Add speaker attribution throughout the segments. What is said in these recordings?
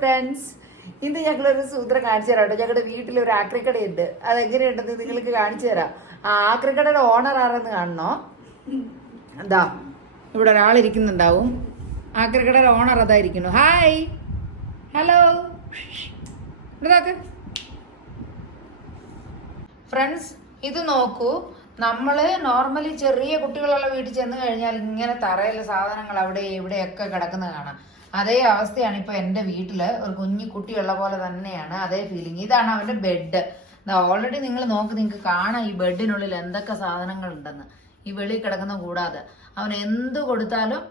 Speaker 1: Friends ഇന്ന് ഞങ്ങളൊരു സൂത്രം കാണിച്ചു തരാം കേട്ടോ. ഞങ്ങളുടെ വീട്ടിൽ ഒരു ആക്രിക്കടയുണ്ട്. അതെങ്ങനെയുണ്ടെന്ന് നിങ്ങൾക്ക് കാണിച്ചു തരാം. ആ ആക്രിക്കടയുടെ ഓണർ ആരെന്ന് കാണണോ? എന്താ ഇവിടെ ഒരാളിരിക്കുന്നുണ്ടാവും ആക്രിക്കടയുടെ ഓണർ അതായിരിക്കുന്നു. ഹായ് ഹലോ ഫ്രണ്ട്സ് ഇത് നോക്കൂ. നമ്മൾ നോർമലി ചെറിയ കുട്ടികളുള്ള വീട്ടിൽ ചെന്ന് കഴിഞ്ഞാൽ ഇങ്ങനെ തറയിലെ സാധനങ്ങൾ അവിടെ ഇവിടെയൊക്കെ കിടക്കുന്നത് കാണാം. അതേ അവസ്ഥയാണ് ഇപ്പൊ എന്റെ വീട്ടിൽ ഒരു കുഞ്ഞു കുട്ടിയുള്ള പോലെ തന്നെയാണ് അതേ ഫീലിംഗ് ഇതാണ് അവന്റെ ബെഡ് ഓൾറെഡി നിങ്ങൾ നോക്ക് നിങ്ങൾക്ക് കാണാം ഈ ബെഡിനുള്ളിൽ എന്തൊക്കെ സാധനങ്ങൾ ഉണ്ടെന്ന് ഈ വെളി കിടക്കുന്ന കൂടാതെ. അവൻ എന്ത് കൊടുത്താലും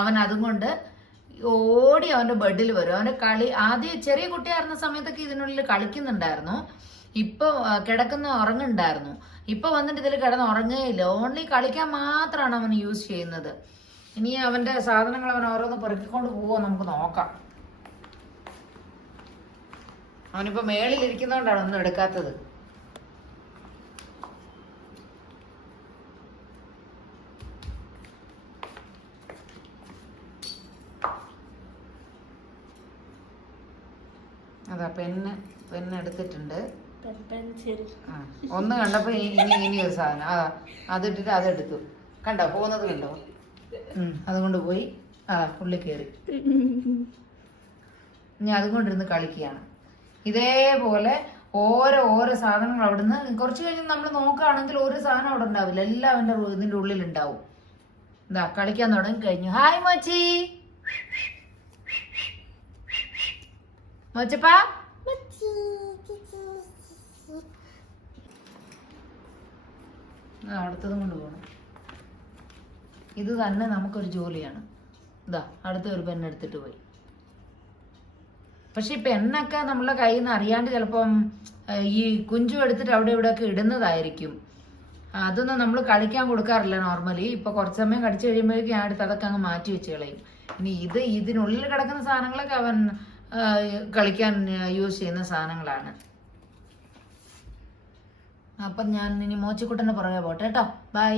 Speaker 1: അവൻ അതുകൊണ്ട് ഓടി അവന്റെ ബെഡിൽ വരും. അവന്റെ കളി ആദ്യം ചെറിയ കുട്ടിയായിരുന്ന സമയത്തൊക്കെ ഇതിനുള്ളിൽ കളിക്കുന്നുണ്ടായിരുന്നു. ഇപ്പൊ കിടക്കുന്ന ഉറങ്ങുണ്ടായിരുന്നു. ഇപ്പൊ വന്നിട്ട് ഇതിൽ കിടന്ന് ഉറങ്ങുകയില്ല ഓൺലി കളിക്കാൻ മാത്രമാണ് അവൻ യൂസ് ചെയ്യുന്നത്. ഇനി അവന്റെ സാധനങ്ങൾ അവൻ ഓരോന്ന് പെറുക്കിക്കൊണ്ട് പോവോ നമുക്ക് നോക്കാം. അവനിപ്പോ മേളിൽ ഇരിക്കുന്നോണ്ടാണ് ഒന്നും എടുക്കാത്തത്. അതാ
Speaker 2: പെണ്ണ്
Speaker 1: ആ, ഒന്ന് കണ്ടപ്പോ ഇനി ഇനി ഒരു സാധനം. ആ അതിട്ടിട്ട് അതെടുത്തു. കണ്ടോ പോകുന്നത് കണ്ടോ? അതുകൊണ്ട് പോയി ആ പുള്ളി കയറി ഇനി അതുകൊണ്ടിരുന്ന് കളിക്കുകയാണ്. ഇതേപോലെ ഓരോ ഓരോ സാധനങ്ങൾ അവിടുന്ന് കുറച്ച് കഴിഞ്ഞ് നമ്മൾ നോക്കുകയാണെങ്കിൽ ഒരു സാധനം അവിടെ ഉണ്ടാവില്ല. എല്ലാം അവന്റെ ഇതിന്റെ ഉണ്ടാവും ഇതാ കളിക്കാൻ തുടങ്ങി കഴിഞ്ഞു. ഹായ് മച്ചി. മച്ചപ്പാ. ആ, അടുത്തതും കൊണ്ട് പോകണം ഇത് തന്നെ നമുക്കൊരു ജോലിയാണ്. ഇതാ അടുത്ത ഒരു പെണ്ണ് എടുത്തിട്ട് പോയി. പക്ഷെ ഈ പെണ്ണൊക്കെ നമ്മളെ കയ്യിൽ നിന്ന് അറിയാണ്ട് ചിലപ്പം ഈ കുഞ്ചു എടുത്തിട്ട് അവിടെ ഇവിടെ ഒക്കെ ഇടുന്നതായിരിക്കും. അതൊന്നും നമ്മൾ കളിക്കാൻ കൊടുക്കാറില്ല നോർമലി ഇപ്പൊ കുറച്ച് സമയം കടിച്ചു കഴിയുമ്പോഴേക്കും ഞാൻ എടുത്ത് അതൊക്കെ അങ്ങ് മാറ്റി വെച്ച് കളയും. ഇനി ഇത് ഇതിനുള്ളിൽ കിടക്കുന്ന സാധനങ്ങളൊക്കെ അവൻ കളിക്കാൻ യൂസ് ചെയ്യുന്ന സാധനങ്ങളാണ്. അപ്പം ഞാൻ ഇനി മോച്ചിക്കുട്ടന്റെ പുറകെ പോട്ടെ കേട്ടോ. ബൈ